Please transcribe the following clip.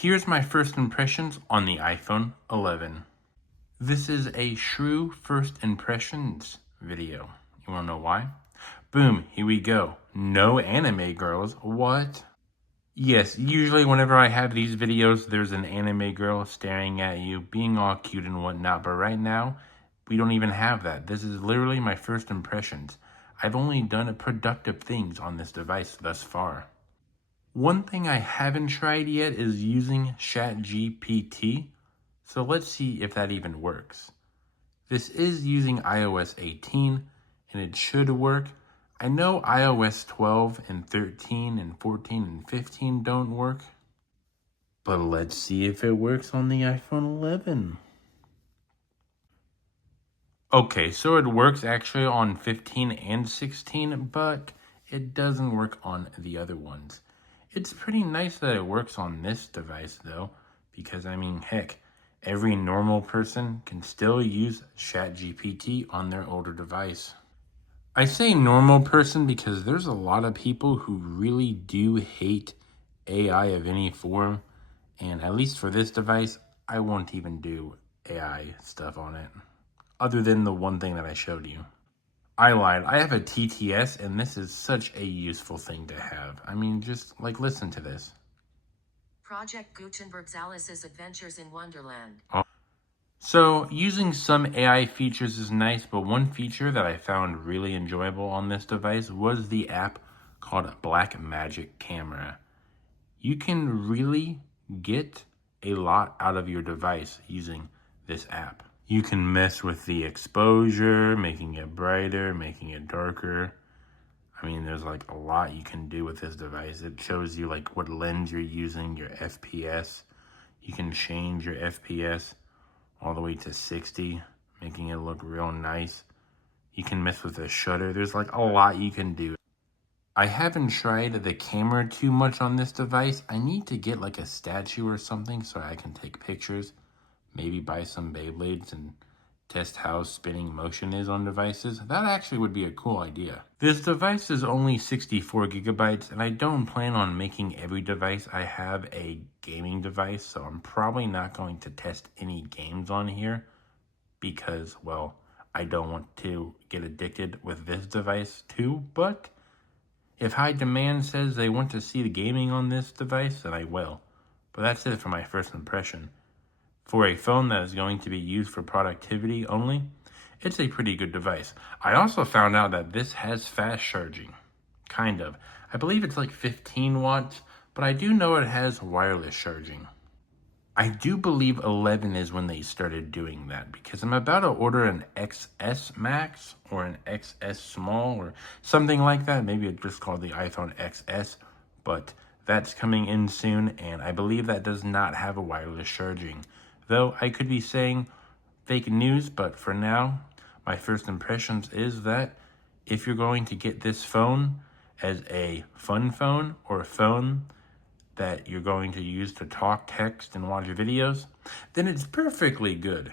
Here's my first impressions on the iPhone 11. This is a true first impressions video. You wanna know why? Boom, here we go. No anime girls, what? Yes, usually whenever I have these videos, there's an anime girl staring at you, being all cute and whatnot, but right now, we don't even have that. This is literally my first impressions. I've only done productive things on this device thus far. One thing I haven't tried yet is using ChatGPT, so let's see if that even works. This is using iOS 18, and it should work. I know iOS 12 and 13 and 14 and 15 don't work, but let's see if it works on the iPhone 11. Okay, so it works actually on 15 and 16, but it doesn't work on the other ones. It's pretty nice that it works on this device though, because I mean, heck, every normal person can still use ChatGPT on their older device. I say normal person because there's a lot of people who really do hate AI of any form, and at least for this device, I won't even do AI stuff on it, other than the one thing that I showed you. I lied. I have a TTS, and this is such a useful thing to have. I mean, just, like, listen to this. Project Gutenberg's Alice's Adventures in Wonderland. Oh. So, using some AI features is nice, but one feature that I found really enjoyable on this device was the app called Blackmagic Camera. You can really get a lot out of your device using this app. You can mess with the exposure, making it brighter, making it darker. I mean, there's like a lot you can do with this device. It shows you like what lens you're using, your FPS. You can change your FPS all the way to 60, making it look real nice. You can mess with the shutter. There's like a lot you can do. I haven't tried the camera too much on this device. I need to get like a statue or something so I can take pictures. Maybe buy some Beyblades and test how spinning motion is on devices. That actually would be a cool idea. This device is only 64 gigabytes, and I don't plan on making every device I have a gaming device, so I'm probably not going to test any games on here because, well, I don't want to get addicted with this device too, but if high demand says they want to see the gaming on this device, then I will. But that's it for my first impression. For a phone that is going to be used for productivity only, it's a pretty good device. I also found out that this has fast charging. Kind of. I believe it's like 15 watts, but I do know it has wireless charging. I do believe 11 is when they started doing that because I'm about to order an XS Max or an XS Small or something like that. Maybe it's just called the iPhone XS, but that's coming in soon, and I believe that does not have a wireless charging. Though I could be saying fake news, but for now, my first impressions is that if you're going to get this phone as a fun phone or a phone that you're going to use to talk, text, and watch videos, then it's perfectly good.